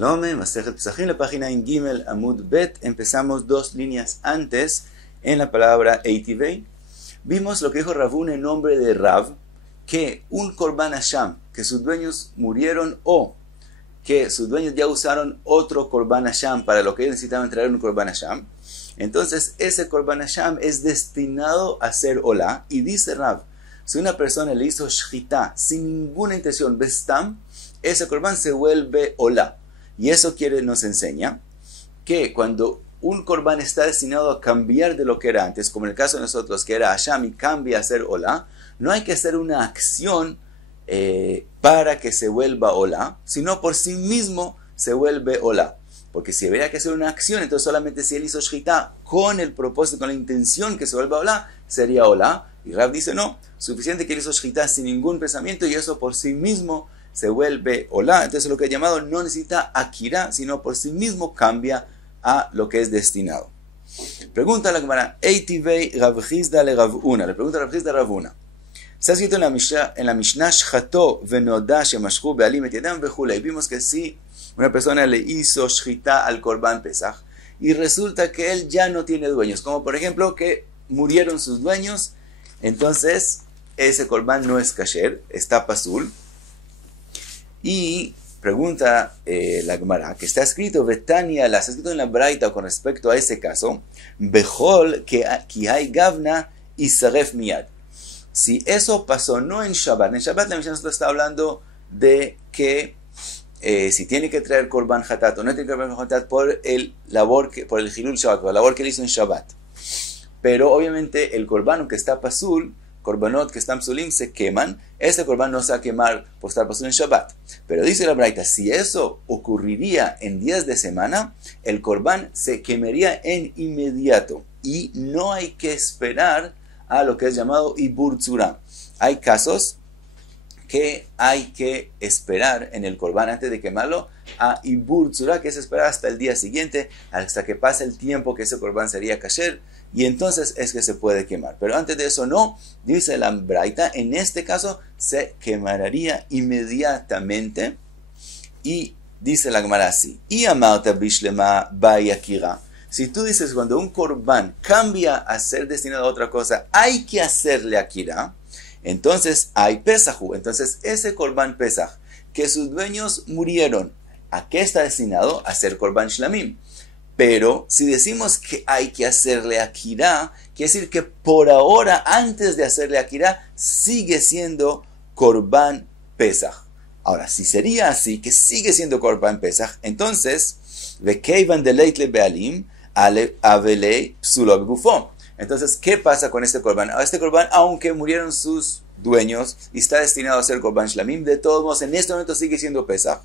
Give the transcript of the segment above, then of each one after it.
Shalom, Masejet Pesachim, la página en Gimel Amud Bet. Empezamos 2 líneas antes en la palabra Eitivei. Vimos lo que dijo Rav Huna en nombre de Rav, que un Korban Hasham, que sus dueños murieron o que sus dueños ya usaron otro Korban Hasham para lo que ellos necesitaban traer un Korban Hasham. Entonces ese Korban Hasham es destinado a ser Olá. Y dice Rav, si una persona le hizo Shchita sin ninguna intención, Bestam, ese Korban se vuelve Olá. Y eso nos enseña que cuando un Korban está destinado a cambiar de lo que era antes, como en el caso de nosotros, que era Hasham y cambia a ser Olá, no hay que hacer una acción para que se vuelva Olá, sino por sí mismo se vuelve Olá. Porque si habría que hacer una acción, entonces solamente si él hizo Shchita con el propósito, con la intención que se vuelva Olá, sería Olá. Y Rav dice no, suficiente que él hizo Shchita sin ningún pensamiento y eso por sí mismo se vuelve Olá. Entonces lo que he llamado no necesita Akira, sino por sí mismo cambia a lo que es destinado. Pregunta a la Gemara, Eitivei Rav Chizda le Rav Huna. Le pregunta a Rav Chizda a Rav Huna. Está escrito en la Mishnah, Shchato venoda shemashchu be'alim et yadam vechulei. Vimos que si una persona le hizo Shchita al Korban Pesach y resulta que él ya no tiene dueños, como por ejemplo que murieron sus dueños, entonces ese Korban no es kasher, está pasul. Y pregunta la Gemara, que está escrito Betania, está escrito en la Braita con respecto a ese caso, Bechol que hay gavna y saref miyad. Si eso pasó no en Shabbat la Mishnah nos está hablando de que si tiene que traer Korban Hatat o no tiene que traer Korban Hatat por el Hilul Shabbat, por la labor que él hizo en Shabbat. Pero obviamente el Korban que está pasul, Korbanot que están psulim se queman, este Korban no se va a quemar por estar pasul en Shabbat. Pero dice la Braita, si eso ocurriría en días de semana, el Korban se quemaría en inmediato y no hay que esperar a lo que es llamado Ibur Tzura. Hay casos que hay que esperar en el Korban antes de quemarlo a Ibur Tzura, que es esperar hasta el día siguiente, hasta que pase el tiempo que ese Korban sería kasher, y entonces es que se puede quemar. Pero antes de eso no, dice la Braita, en este caso se quemaría inmediatamente. Y dice la Gemara así, y amarta bishlema bayakira. Si tú dices cuando un Korban cambia a ser destinado a otra cosa, hay que hacerle akira, entonces hay Pesahu. Entonces ese Korban Pesach, que sus dueños murieron, ¿a qué está destinado? A ser Korban Shlamim. Pero si decimos que hay que hacerle akira, quiere decir que por ahora, antes de hacerle akira, sigue siendo Korban Pesach. Ahora, si sería así, que sigue siendo Korban Pesach, entonces, Vekeivan deleitle bealim, avelei psulo gufo. Entonces, ¿qué pasa con este Korban? Este Korban, aunque murieron sus dueños y está destinado a ser Korban Shlamim, de todos modos, en este momento sigue siendo Pesach.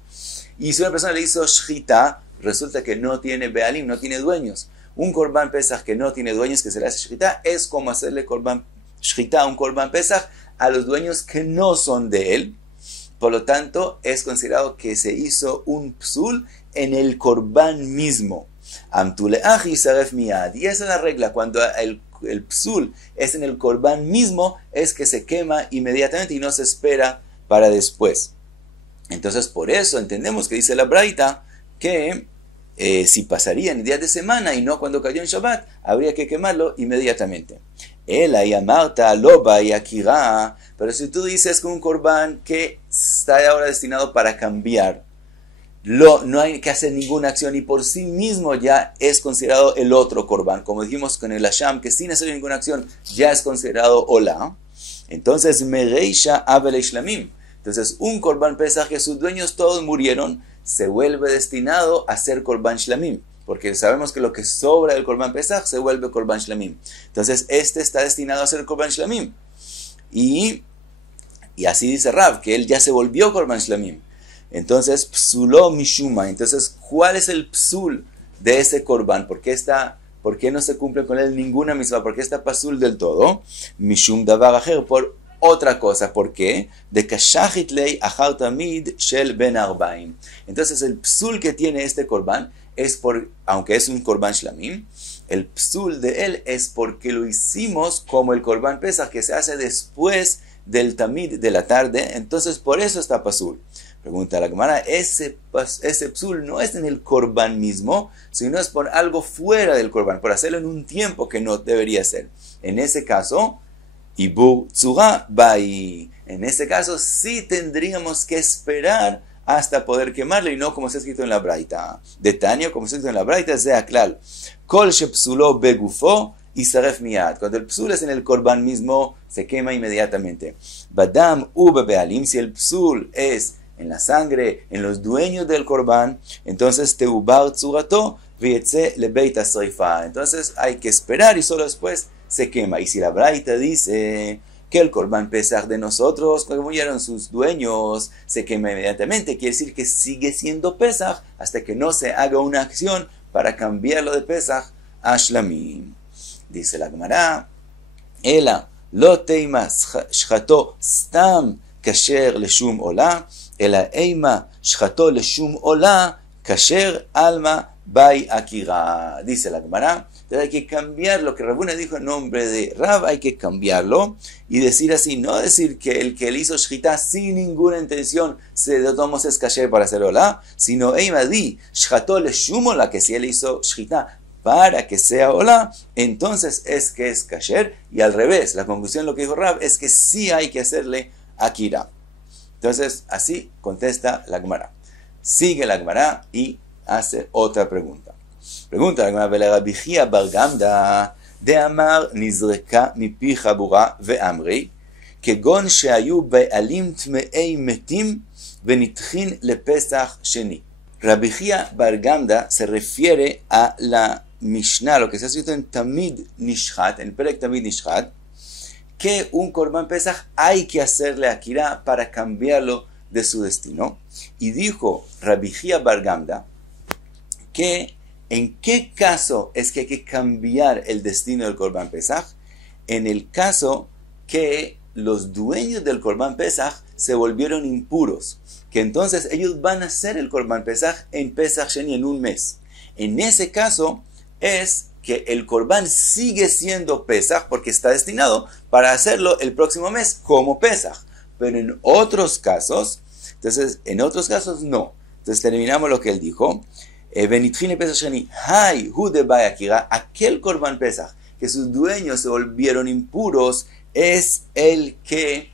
Y si una persona le hizo Shchita, resulta que no tiene Bealim, no tiene dueños. Un Korban Pesach que no tiene dueños, que se le hace Shchita, es como hacerle Korban Shchita, un Korban Pesach, a los dueños que no son de él. Por lo tanto, es considerado que se hizo un psul en el Korban mismo. Amtuleach y saref miyad. Y esa es la regla, cuando el psul es en el Korban mismo, es que se quema inmediatamente y no se espera para después. Entonces, por eso entendemos que dice la Braita que si pasaría en días de semana y no cuando cayó en Shabbat, habría que quemarlo inmediatamente. Ela y Amarta, Loba y Akira. Pero si tú dices que un Korban que está ahora destinado para cambiar, no hay que hacer ninguna acción y por sí mismo ya es considerado el otro Korban, como dijimos con el Hasham, que sin hacer ninguna acción ya es considerado Olá. Entonces, Mereisha Abel Shlamim. Entonces, un Korban Pesach que sus dueños todos murieron, se vuelve destinado a ser Korban Shlamim. Porque sabemos que lo que sobra del Korban Pesach se vuelve Korban Shlamim. Entonces, este está destinado a ser Korban Shlamim. Y así dice Rav, que él ya se volvió Korban Shlamim. Entonces, psulo mishuma. Entonces, ¿cuál es el psul de ese Korban? ¿Por qué no se cumple con él ninguna misma? ¿Por qué está pasul del todo? Mishum davar acher, por otra cosa. ¿Por qué? De kashachit lei achar tamid shel ben arbaim. Entonces, el psul que tiene este Korban es aunque es un Korban Shlamim, el psul de él es porque lo hicimos como el Korban Pesach, que se hace después del tamid de la tarde, entonces por eso está pasul. Pregunta la Gemara, ese psul no es en el Corban mismo, sino es por algo fuera del Corban, por hacerlo en un tiempo que no debería ser. En ese caso, Ibur Tzura Bai. En ese caso sí tendríamos que esperar hasta poder quemarlo y no como está escrito en la Braita. De Tania, como está escrito en la Braita, sea claro. Kol shepsulo begufo y saref miyad. Cuando el psul es en el Corban mismo, se quema inmediatamente. Badam ube bealim, si el psul es en la sangre, en los dueños del Corban, entonces teubar tzurato vietze lebeit asrifa. Entonces hay que esperar y solo después se quema. Y si la Braita dice que el Corban Pesach de nosotros, cuando murieron sus dueños, se quema inmediatamente, quiere decir que sigue siendo Pesach hasta que no se haga una acción para cambiarlo de Pesach a Shlamim. Dice la Gemara, Ela lo teima shchato stam kasher leshum ola, Ela eima shchato leshum ola kasher alma bai akira. Dice la Gemara, entonces hay que cambiar lo que Rabuna dijo en nombre de Rab, hay que cambiarlo y decir así, no decir que el que él hizo shchita sin ninguna intención se de todos modos es kasher para hacer olá, sino eima di shchato leshum ola, que si él hizo shchita para que sea olá, entonces es que es kasher, y al revés, la conclusión de lo que dijo Rab es que sí hay que hacerle akira. Entonces, así contesta la Gemara. Sigue la Gemara y hace otra pregunta. Pregunta la Gemara, Vele Rabbi Chia bar Gamda, de Amar nizreka mipi chabura ve'amri, kegon shehayu be'alim tme'ei metim venitchin lepesach sheni. Rabbi Chia bar Gamda se refiere a la Mishnah, lo que se ha escrito en Tamid Nishchat, en Perek Tamid Nishchat, que un Korban Pesach hay que hacerle akira para cambiarlo de su destino. Y dijo Rabbi Chia bar Gamda que en qué caso es que hay que cambiar el destino del Korban Pesach, en el caso que los dueños del Korban Pesach se volvieron impuros, que entonces ellos van a hacer el Korban Pesach en Pesach Sheni, en un mes. En ese caso es que el Korban sigue siendo Pesach porque está destinado para hacerlo el próximo mes como Pesach. Pero en otros casos, entonces en otros casos no. Entonces terminamos lo que él dijo. Aquel Korban Pesach que sus dueños se volvieron impuros es el que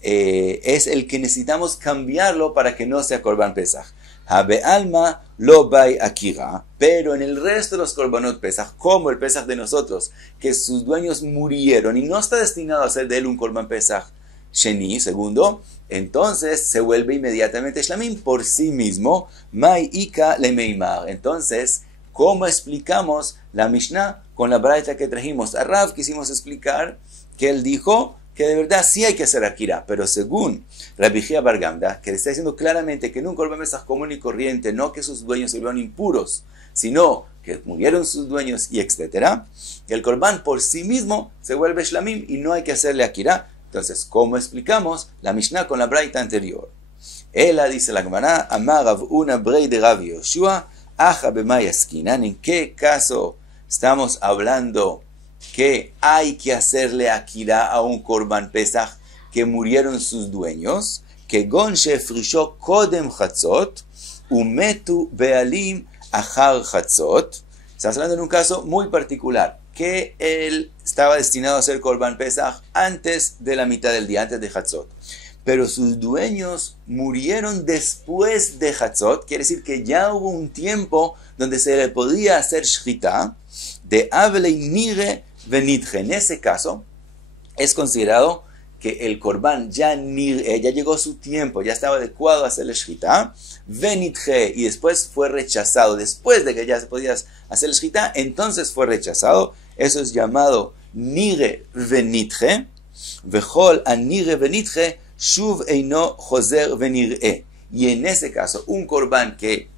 necesitamos cambiarlo para que no sea Korban Pesach. Alma lo bai akira, pero en el resto de los Korbanot Pesach, como el Pesach de nosotros, que sus dueños murieron y no está destinado a hacer de él un Korban Pesach Sheni, segundo, entonces se vuelve inmediatamente Shlamim por sí mismo, Mai Ika le Meimar. Entonces, ¿cómo explicamos la Mishnah con la Braita que trajimos? A Rav quisimos explicar que él dijo que de verdad sí hay que hacer akira, pero según Rabbi Chia bar Gamda, que le está diciendo claramente que en un Korban Pesach común y corriente, no que sus dueños se volvieron impuros, sino que murieron sus dueños y etcétera, el Korban por sí mismo se vuelve Shlamim y no hay que hacerle akira. Entonces, ¿cómo explicamos la Mishnah con la Braita anterior? Ela, dice la Gemara, Amar Rav Una Brei de Rav Yoshua, Aja b'may askinan. ¿En qué caso estamos hablando que hay que hacerle akira a un Korban Pesach que murieron sus dueños? Que gon shefrisho kodem chatzot, umetu bealim achar chatzot. Estamos hablando de un caso muy particular, que él estaba destinado a hacer Korban Pesach antes de la mitad del día, antes de Chatzot. Pero sus dueños murieron después de Chatzot, quiere decir que ya hubo un tiempo donde se le podía hacer Shchita, de Avelei Nire Venitje. En ese caso, es considerado que el Korban ya llegó su tiempo, ya estaba adecuado a hacerle Shchita, Venitje, y después fue rechazado. Después de que ya se podía hacer el Shchita, entonces fue rechazado. Eso es llamado Nire Venitje. Vechol a Nire Venitje, Shuv Eino Joser Venir'e. Y en ese caso, un Korban que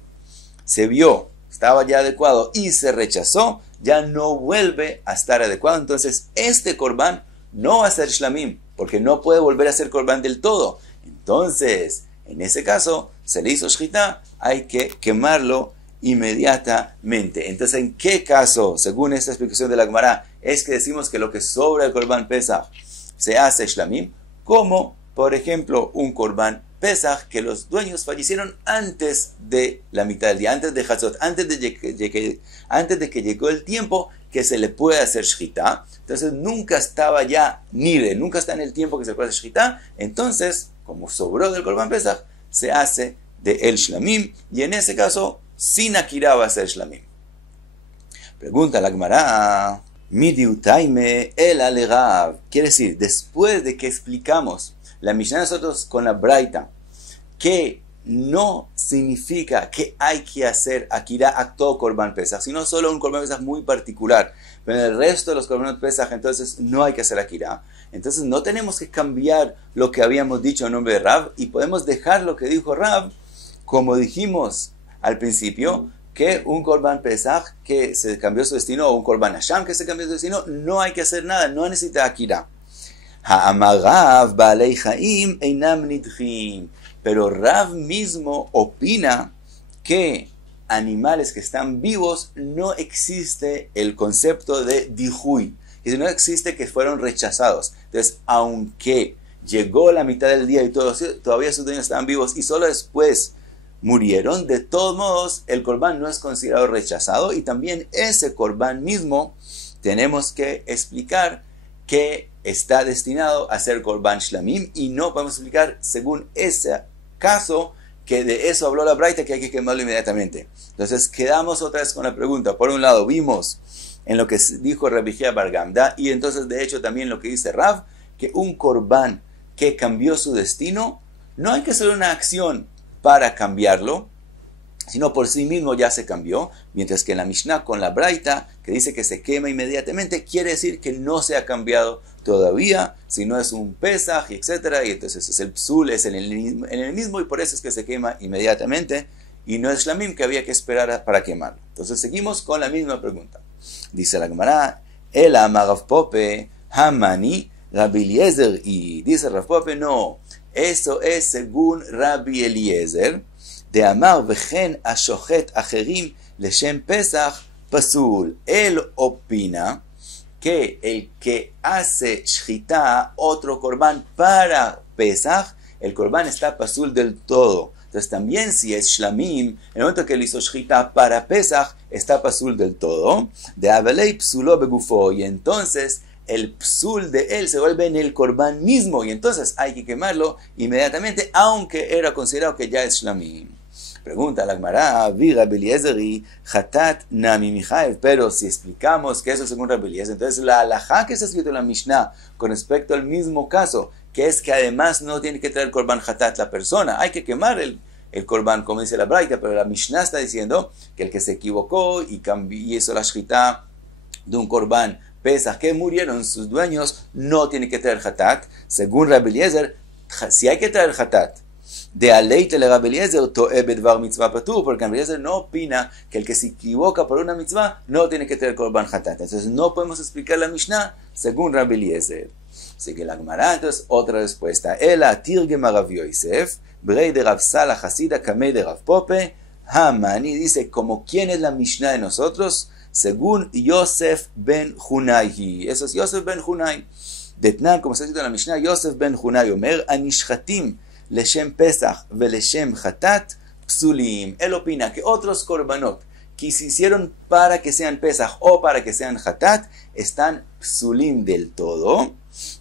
se vio, estaba ya adecuado y se rechazó, ya no vuelve a estar adecuado. Entonces, este Korban no va a ser Shlamim, porque no puede volver a ser Korban del todo. Entonces, en ese caso, se le hizo Shchita, hay que quemarlo inmediatamente. Entonces, ¿en qué caso, según esta explicación de la Gemara, es que decimos que lo que sobra del Korban Pesach se hace Shlamim? Como, por ejemplo, un Korban Pesaj que los dueños fallecieron antes de la mitad del día, antes de Hatzot, antes de que llegó el tiempo que se le puede hacer shchita. Entonces nunca estaba ya nire, nunca está en el tiempo que se puede hacer shchita. Entonces, como sobró del Korban Pesaj, se hace de el shlamim, y en ese caso, sin akira va a ser shlamim. Pregunta la Gemara, midiutaime el alegav. Quiere decir, después de que explicamos la Mishnah de nosotros con la Braita, que no significa que hay que hacer akira a todo Korban Pesaj, sino solo un Korban Pesaj muy particular. Pero en el resto de los Korban Pesaj, entonces no hay que hacer akira. Entonces no tenemos que cambiar lo que habíamos dicho en nombre de Rav, y podemos dejar lo que dijo Rav, como dijimos al principio, que un Korban Pesaj que se cambió su destino, o un Korban Hasham que se cambió su destino, no hay que hacer nada, no necesita akira. Ha'amarav ba'alei chaim einam nidchim. Pero Rav mismo opina que animales que están vivos no existe el concepto de dihui, que no existe que fueron rechazados. Entonces, aunque llegó la mitad del día y todavía sus dueños estaban vivos y solo después murieron, de todos modos el Korban no es considerado rechazado, y también ese Korban mismo tenemos que explicar que está destinado a ser Korban Shlamim, y no podemos explicar según ese caso que de eso habló la Braita, que hay que quemarlo inmediatamente. Entonces quedamos otra vez con la pregunta. Por un lado vimos en lo que dijo Rabbi Jia bar Gamda, y entonces de hecho también lo que dice Rav, que un Korban que cambió su destino, no hay que hacer una acción para cambiarlo, sino por sí mismo ya se cambió, mientras que en la Mishnah con la Braita, que dice que se quema inmediatamente, quiere decir que no se ha cambiado todavía, sino es un Pesaj, etc. Y entonces es el psul, es en el mismo, y por eso es que se quema inmediatamente, y no es shlamim que había que esperar para quemarlo. Entonces seguimos con la misma pregunta. Dice la Gemara, el amar Rav Pope, Hamani, Rabbi Eliezer, y dice Rav Pope, no, eso es según Rabbi Eliezer, de amar vechen ashochet acherim leshem Pesach pasul. Él opina que el que hace shchita otro korban para Pesach, el korban está pasul del todo. Entonces también si es shlamim, en el momento que él hizo shchita para Pesach, está pasul del todo. De avalei psulo begufo, y entonces el psul de él se vuelve en el korban mismo, y entonces hay que quemarlo inmediatamente, aunque era considerado que ya es shlamim. Pregunta la Gemara, vi Rabbi Eliezer y Hatat Nami Mijaev. Pero si explicamos que eso es según Rabbi Eliezer, entonces la halajá que está escrito en la Mishnah con respecto al mismo caso, que es que además no tiene que traer Korban Hatat la persona, hay que quemar el Korban, como dice la Braita, pero la Mishnah está diciendo que el que se equivocó y hizo la shchita de un Korban Pesach que murieron sus dueños, no tiene que traer Hatat. Según Rabbi Eliezer, si hay que traer Hatat, de aleite le Rabbi Eliezer to'e bedvar mitzvah patur, porque Rabbi Eliezer no opina que el que se equivoca por una mitzvah no tiene que tener korban hatat. Entonces no podemos explicar la Mishnah según Rabbi Eliezer. Sigue la Gemara, entonces otra respuesta. Ela tirgema Rav Yosef, brei de Rav Salah Hasida kamei de Rav Pope, Hamani, dice, como quién es la Mishnah de nosotros, según Yosef ben Hunay. Eso es Yosef ben Hunay. Detnan, como está escrito en la Mishnah, Yosef ben Hunay omer, anishchatim leshem Pesach veleshem Hatat psulim. Él opina que otros korbanot que se hicieron para que sean Pesach o para que sean Hatat están psulim del todo.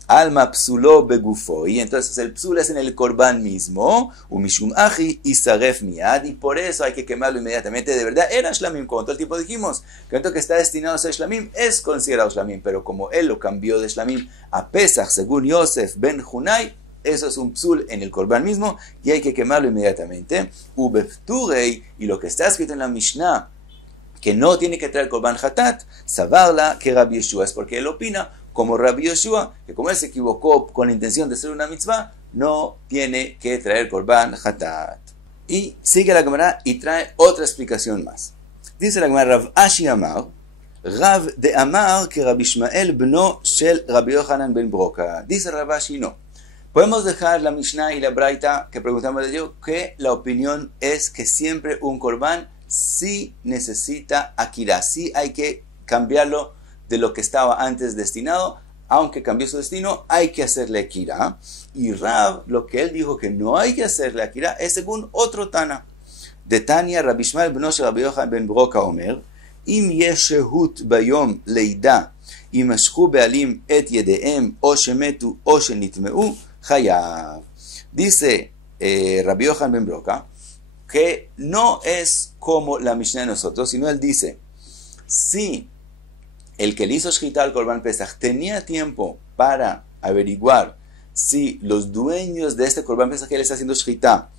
Alma psulo begufo, y entonces el psul es en el korban mismo, umishum achi isaref miad, y por eso hay que quemarlo inmediatamente. De verdad era shlamim, como todo el tiempo dijimos que el que está destinado a ser shlamim es considerado shlamim, pero como él lo cambió de shlamim a Pesach según Yosef ben Hunay, eso es un psul en el korban mismo y hay que quemarlo inmediatamente. Ubefturei, y lo que está escrito en la Mishnah que no tiene que traer korban hatat, savarla que Rabbi Yeshua, es porque él opina como Rabbi Yeshua, que como él se equivocó con la intención de hacer una mitzvah, no tiene que traer korban hatat. Y sigue la Gemara y trae otra explicación más. Dice la Gemara, Rav Ashi Amar, Rav de Amar que Rabbi Ishmael bno shel Rabbi Yochanan ben Broka. Dice Rav Ashi, no. Podemos dejar la Mishnah y la Braita que preguntamos de ello, que la opinión es que siempre un korban sí necesita akira, sí hay que cambiarlo de lo que estaba antes destinado aunque cambió su destino, hay que hacerle Akira. Y Rav, lo que él dijo que no hay que hacerle Akira, es según otro Tana. De Tanya, Rabbi Ishmael beno של רבי יוחנן בן ברוקה אומר, אם יש שהות ביום לידה, יימשכו בעלים את ידיהם, או שמתו או שנטמעו, חייב. Dice Rabbi Yohanan ben Broca que no es como la Mishnah de nosotros, sino él dice, si el que le hizo Shchita al Korban Pesach tenía tiempo para averiguar si los dueños de este Korban Pesach que él está haciendo Shchita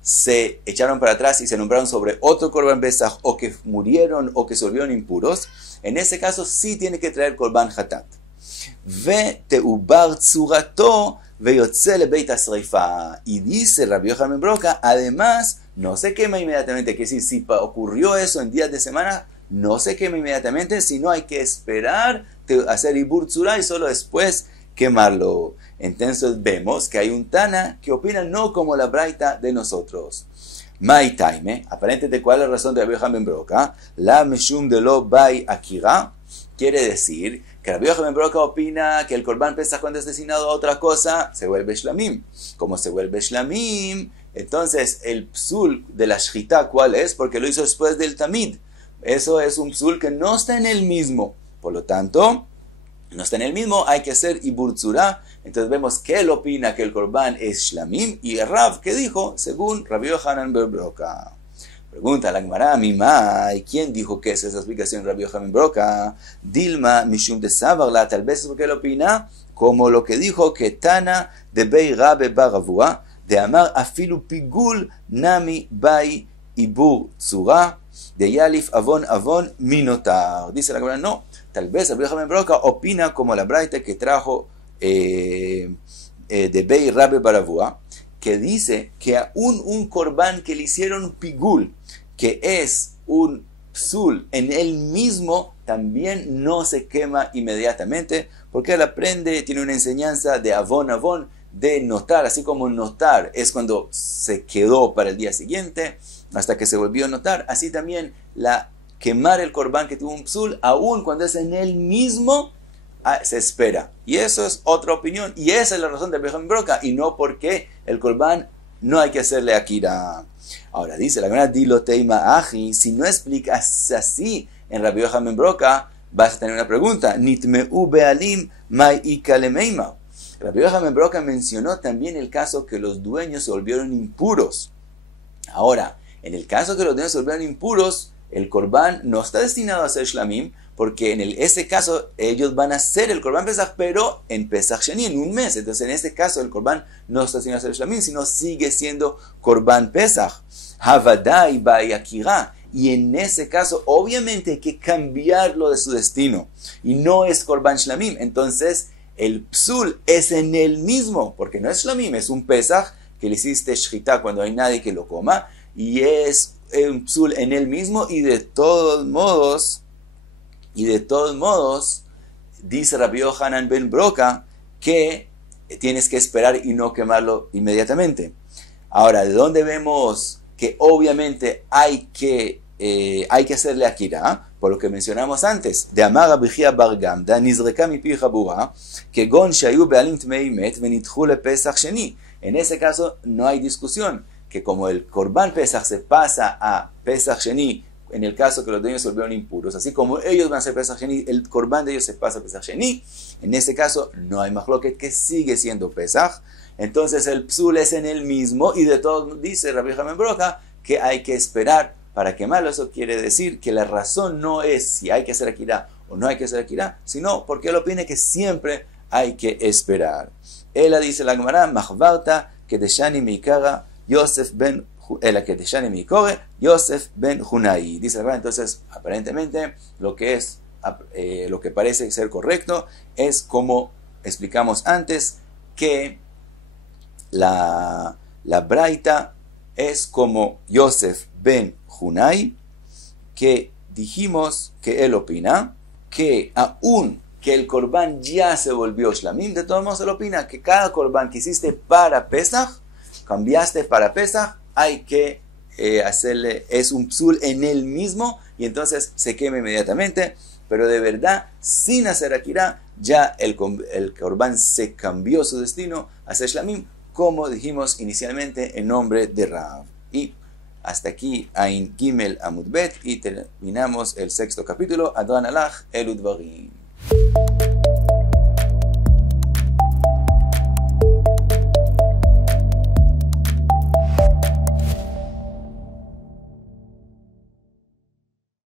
se echaron para atrás y se nombraron sobre otro Korban Pesach, o que murieron o que se volvieron impuros, en ese caso sí tiene que traer Korban Hatat. Ve teubar tzurato veyotze lebeit asreifa. Y dice Rabbi Yohanan ben Broca, además, no se quema inmediatamente. Que si ocurrió eso en días de semana, no se quema inmediatamente, sino hay que esperar hacer ibur tzura y solo después quemarlo. Entonces vemos que hay un Tana que opina no como la braita de nosotros. Mai taime, aparentemente, ¿cuál es la razón de Rabbi Yohanan ben Broca? La meshum de lo bai akira, quiere decir que Rabbi Yohanan ben Broca opina que el Korban Pesach, cuando es destinado a otra cosa, se vuelve shlamim. Como se vuelve shlamim, entonces el psul de la shchita, ¿cuál es? Porque lo hizo después del tamid. Eso es un psul que no está en el mismo. Por lo tanto, no está en el mismo, hay que hacer ibur tzura. Entonces vemos que él opina que el Korban es shlamim, y Rav que dijo, según Rabbi Yohanan ben Broca. Pregunta la Gemara, Mimai, ¿quién dijo que es esa explicación de Rabbi Yohanan ben Broca? Dilma mishum de savarla, tal vez es porque él opina como lo que dijo que Tana de Bei Rabbe bar Avua, de Amar afilu pigul nami bai ibur tzura, de Yalif avon minotar. Dice la Gemara, no, tal vez Rabbi Yohanan ben Broca opina como la braita que trajo de Bei Rabbe bar Avua, que dice que aún un Korban que le hicieron pigul, que es un psul en él mismo, también no se quema inmediatamente, porque él aprende, tiene una enseñanza de avon, de notar, así como notar es cuando se quedó para el día siguiente, hasta que se volvió a notar, así también quemar el Korban que tuvo un psul, aún cuando es en él mismo, se espera. Y eso es otra opinión, y esa es la razón de Rabbi Yohanan ben Broca, y no porque el Korban no hay que hacerle akira. Ahora dice la Gemara, dilo teima aji, si no explicas así en Rabbi Yohanan ben Broca, vas a tener una pregunta. Nitmeu bealim mai ikalemeima. Rabbi Yohanan ben Broca mencionó también el caso que los dueños se volvieron impuros. Ahora, en el caso que los dueños se volvieron impuros, el Korban no está destinado a ser shlamim, porque en ese caso ellos van a hacer el Korban Pesach, pero en Pesach Sheni, en un mes. Entonces en este caso el Korban no está destinado a ser shlamim, sino sigue siendo Korban Pesach. Havadai bai akira. Y en ese caso obviamente hay que cambiarlo de su destino. Y no es Korban Shlamim. Entonces el psul es en el mismo, porque no es shlamim, es un Pesach que le hiciste shchita cuando hay nadie que lo coma. Y es un psul en el mismo, y de todos modos, dice Rabbi Yohanan ben Broca que tienes que esperar y no quemarlo inmediatamente. Ahora, ¿de dónde vemos que obviamente hay que hacerle akira? Por lo que mencionamos antes. De Amar Rabbi Chia bar Gamda, nizreka mipi chabura, kegon shayu bealim tmei met venitchu le Pesach Sheni. En ese caso no hay discusión, que como el Korban Pesach se pasa a Pesach Sheni, en el caso que los dueños se volvieron impuros, así como ellos van a hacer Pesach Sheni, el Korban de ellos se pasa a Pesach Sheni, en ese caso no hay machloket, que sigue siendo Pesach. Entonces el psul es en el mismo, y de todo dice Rabbi Yohanan ben Broca que hay que esperar para quemarlo. Eso quiere decir que la razón no es si hay que hacer akira o no hay que hacer akira, sino porque él opina que siempre hay que esperar. Ella dice la Gemara, machvarta que deshani meikaga Yosef ben Yosef ben Hunai. Dice la verdad, entonces, aparentemente, lo que parece ser correcto es como explicamos antes, que la braita es como Yosef ben Hunai, que dijimos que él opina que aún que el Korban ya se volvió shlamim, de todos modos él opina que cada Korban que hiciste para Pesach, cambiaste para Pesach, hay que hacerle, es un psul en él mismo, y entonces se quema inmediatamente. pero de verdad, sin hacer akira, ya el corbán se cambió su destino a ser shlamim, como dijimos inicialmente en nombre de Rav. Y hasta aquí Ain Gimel Amud Bet y terminamos el sexto capítulo, Adon Alach Elud Varim.